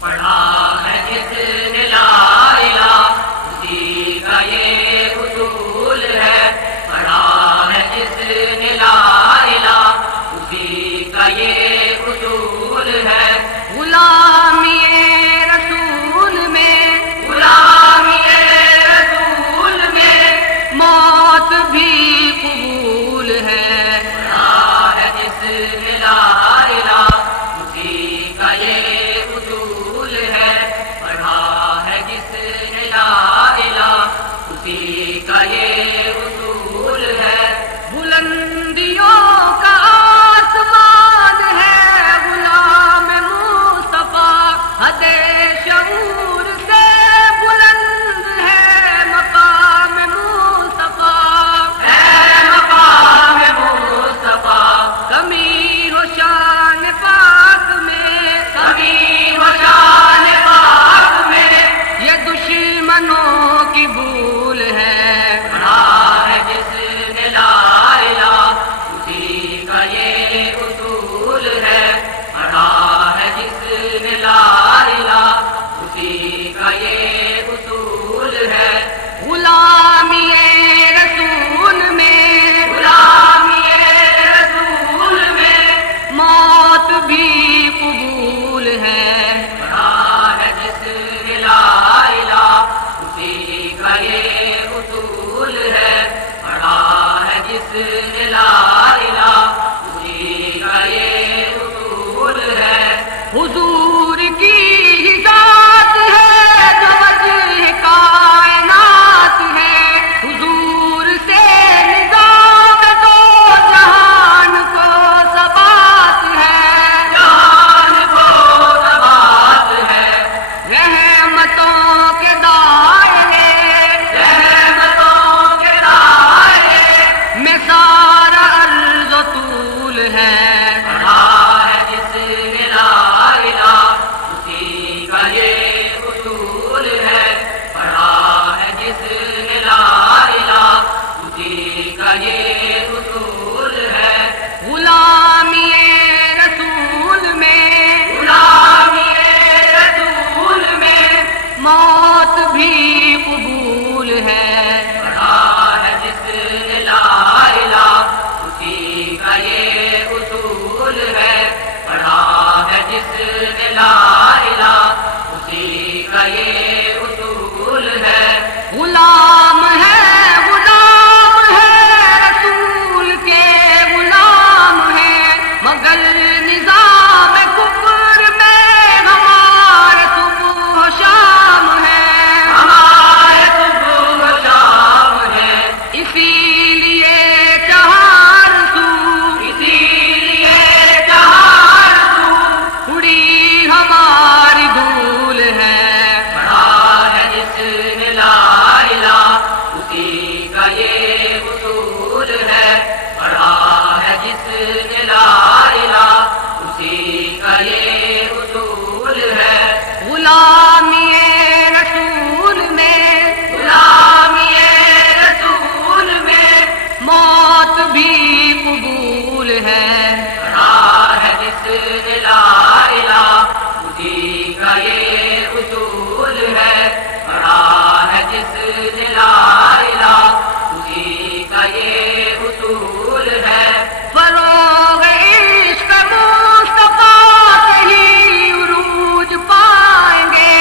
پڑھا ہے جس نے لا الہ اسی کا یہ اصول ہے، پڑھا ہے جس نے لا الہ اسی کا یہ اصول ہے، غلامی رسول میں، غلامی رسول میں موت بھی قبول ہے، پڑھا ہے جس نے لا الہ اسی کا یہ اصول ہے، پڑھا ہے جس نے لا الہ اسی کا یہ اصول ہے، بلندیوں کا آسمان ہے غلام مصطفیٰ، حد شعور سے بلند ہے مقام مصطفیٰ، ہے مقام مصطفیٰ، کمی ہو شان پاک میں، کمی ہو شان پاک میں یہ دشمنوں کی بھول ہے، پڑھا ہے جس نے لا الہ اسی کا یہ اصول ہے، پڑھا ہے جس نے لا الہ اسی کا یہ اصول ہے، غلامی رسول میں، غلامی رسول میں موت بھی قبول ہے، پڑھا ہے جس نے لا الہ اسی کا یہ اصول ہے، پڑھا ہے جس نے لا الہ اسی کا یہ اصول ہے، حضور کی ذات ہے جو وجہ کائنات ہے، حضور سے نظام دو جہان کو ثبات ہے، جہان کو ثبات ہے، رحمتوں کے دائرے، رحمتوں کے دائرے میں سارا عرض و طول ہے، پڑھا ہے جس نے لا الہ اسی کا یہ اصول ہے، پڑھا ہے جس نے لا الہ اسی کا یہ اصول ہے، غلامی رسول میں، غلامی رسول میں موت بھی قبول ہے، پڑھا ہے جس نے لا الہ اسی کا یہ اصول ہے، پڑھا ہے جس نے لا الہ اسی کا یہ اصول ہے، غلام ہے، غلام ہے رسول کے غلام ہے، مگر نظام کفر میں ہمارے صبح و شام ہے، ہمارے صبح و شام ہے، اسی لیے چہار سو، اسی لیے چہار سو اڑی ہماری دھول ہے، پڑھا ہے جس نے لا الہ اسی کا یہ اصول ہے، پڑھا ہے جس نے لا الہ اسی کا یہ اصول ہے، غلامی رسول میں، غلامی رسول میں موت بھی قبول ہے، پڑھا ہے جس نے لا الہ اسی کا یہ اصول ہے، پڑھا ہے جس نے لا الہ اسی کا یہ اصول ہے، فروغ عشق مصطفیٰ سے ہی عروج پائیں گے،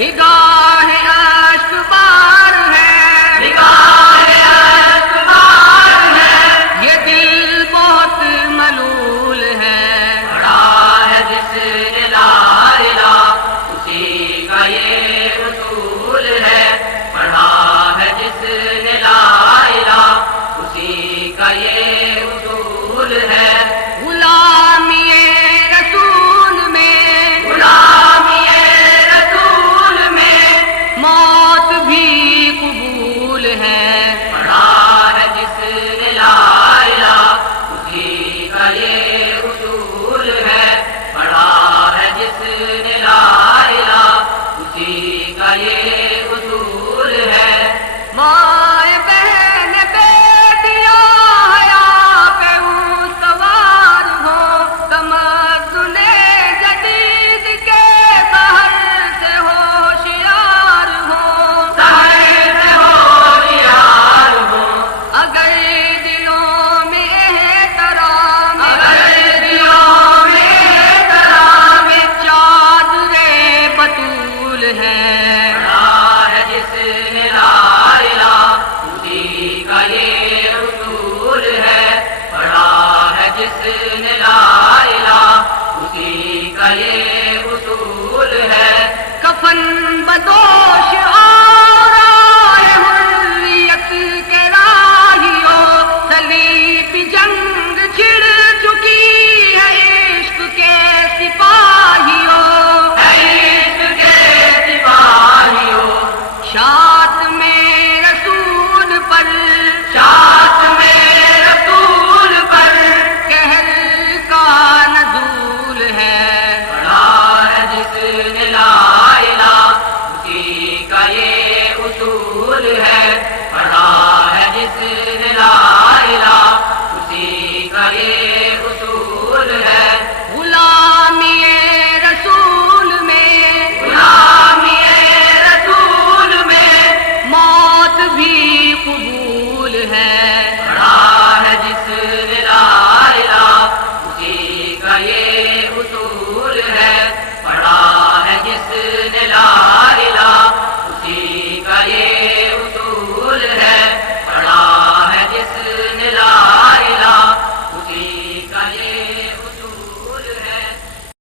نگاہ اشک بار ہے، نگاہ اشک بار ہے، یہ دل بہت ملول ہے، پڑھا ہے جس نے لا الہ اسی کا یہ اصول ہے،